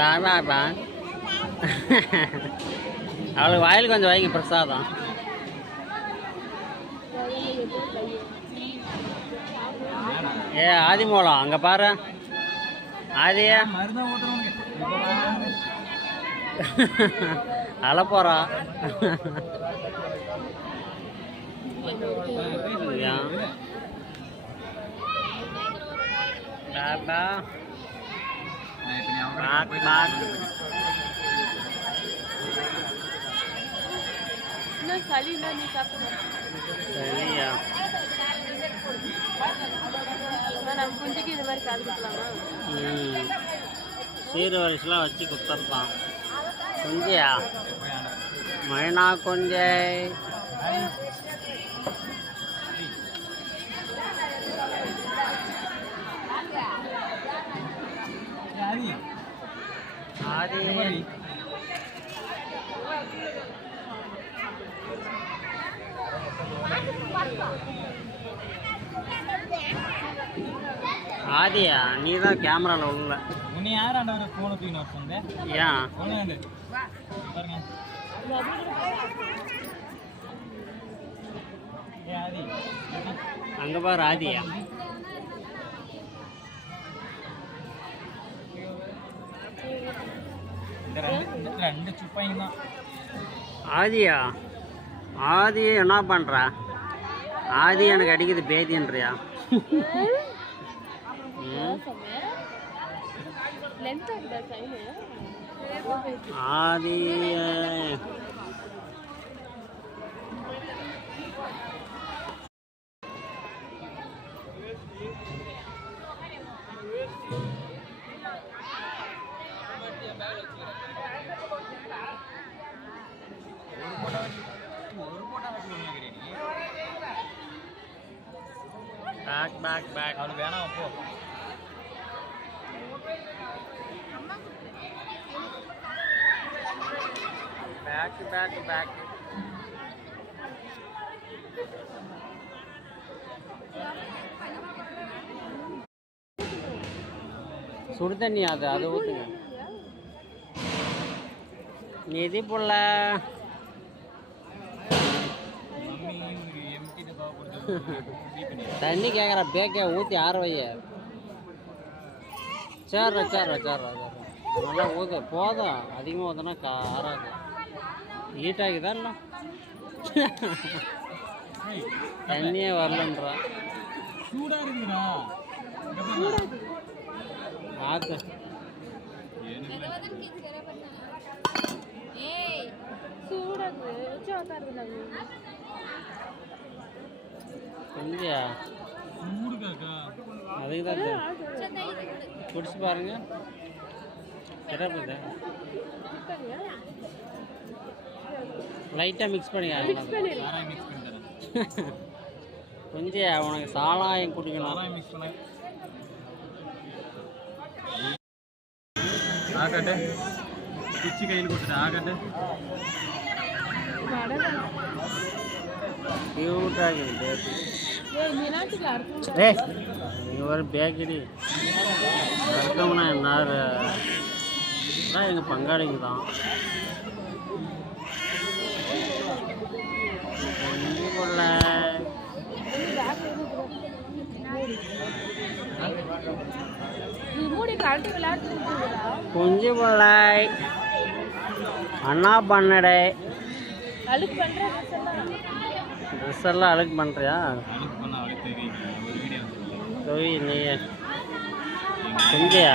பா அவளுக்கு வாயில் கொஞ்சம் வைங்க பிரசாதம். ஏ ஆதி மூலம் அங்கே பாரு ஆதிய அழ போறா. சரியா குஞ்சுக்கு இது மாதிரி காது குத்தலாமா? சீர வரிசெலாம் வச்சு குத்தரலாம். குஞ்சியா மைனா குஞ்சை ஆதி ஆதியா நீ தான் கேமராவில் உள்ள. உன்னை யார் ஆண்டவரை ஃபோனை தூக்கி நான் சொன்னேன். ஏன் ஃபோனே வந்து பாருங்க. ஏ ஆதி அங்கே பாரு ஆதியா. இந்த ரெண்டு சுப்பாங்க தான். ஆதியா ஆதி என்ன பண்ணுற? ஆதி எனக்கு அடிக்குது பேதின்றியா? ஆதி பேக் அவனுக்கு வேணாம் அப்போ. பேக் சுடு தண்ணி அது ஊற்றுங்க. நிதி புள்ள தண்ணி கேட்குற பேக்கே ஊற்றி ஆற வைய. சேர்ற நல்லா ஊற்று போதும். அதிகமாக ஊற்றுனா ஆறாது. ஹீட்டாகிதான் இல்லை தண்ணியே வரலன்றா. சூடாக இருக்குதுடா ஆத்து கொஞ்சியா அதுக்கு தான் குடிச்சு பாருங்க. சிறப்பு லைட்டாக மிக்ஸ் பண்ணிக்க. கொஞ்சியா உனக்கு சாலாயம் குடிக்கணும். ஆகட்டு குச்சி கையில் கொடுத்துட்டு ஆகட்டு. கியூட்டாக நீங்கள் ஒரு பேக்கரி இருக்கோம்னா என்ன எங்கள் பங்காளிங்க தான். குஞ்சு பிள்ளை அண்ணா பண்ணடே ட்ரெஸ் எல்லாம் அழுக்கு பண்ணுறியா? நீ குஞ்சியா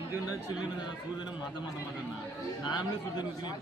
கொஞ்சம் சூரியனை மத நாமளே சுத்தம் வச்சுன்னு